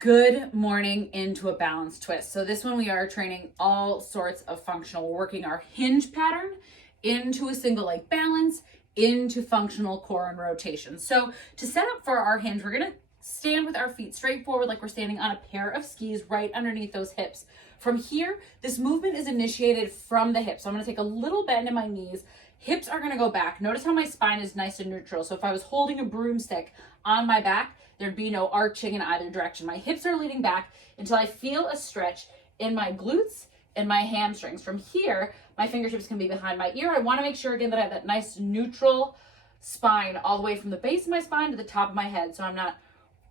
Good morning into a balanced twist. So this one we are training all sorts of functional. We're working our hinge pattern into a single leg balance, into functional core and rotation. So to set up for our hinge, we're gonna stand with our feet straight forward like we're standing on a pair of skis right underneath those hips. From here, this movement is initiated from the hips. So I'm gonna take a little bend in my knees. Hips are gonna go back. Notice how my spine is nice and neutral. So if I was holding a broomstick on my back, there'd be no arching in either direction. My hips are leaning back until I feel a stretch in my glutes and my hamstrings. From here, my fingertips can be behind my ear. I wanna make sure again that I have that nice neutral spine all the way from the base of my spine to the top of my head. So I'm not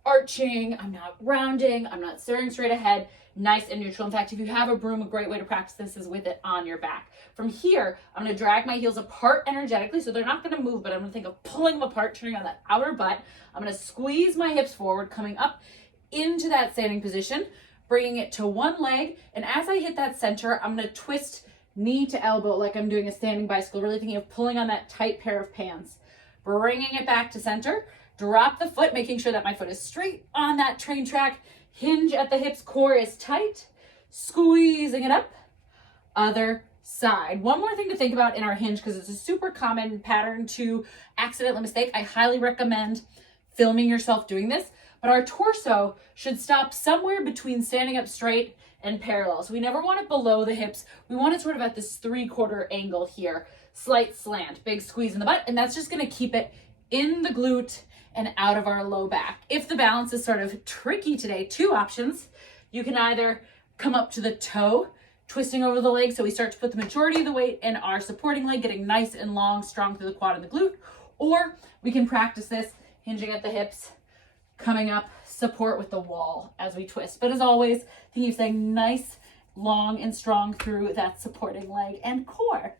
arching, I'm not rounding, I'm not staring straight ahead, nice and neutral. In fact, if you have a broom, a great way to practice this is with it on your back. From here, I'm gonna drag my heels apart energetically, so they're not gonna move, but I'm gonna think of pulling them apart, turning on that outer butt. I'm gonna squeeze my hips forward, coming up into that standing position, bringing it to one leg, and as I hit that center, I'm gonna twist knee to elbow like I'm doing a standing bicycle, really thinking of pulling on that tight pair of pants. Bringing it back to center, drop the foot, making sure that my foot is straight on that train track, hinge at the hips, core is tight, squeezing it up, other side. One more thing to think about in our hinge, because it's a super common pattern to accidentally mistake. I highly recommend filming yourself doing this, but our torso should stop somewhere between standing up straight and parallel. So we never want it below the hips. We want it sort of at this 3/4 angle here, slight slant, big squeeze in the butt, and that's just gonna keep it in the glute and out of our low back. If the balance is sort of tricky today, two options. You can either come up to the toe, twisting over the leg, so we start to put the majority of the weight in our supporting leg, getting nice and long, strong through the quad and the glute, or we can practice this hinging at the hips, coming up, support with the wall as we twist. But as always, thinking of staying nice, long, and strong through that supporting leg and core.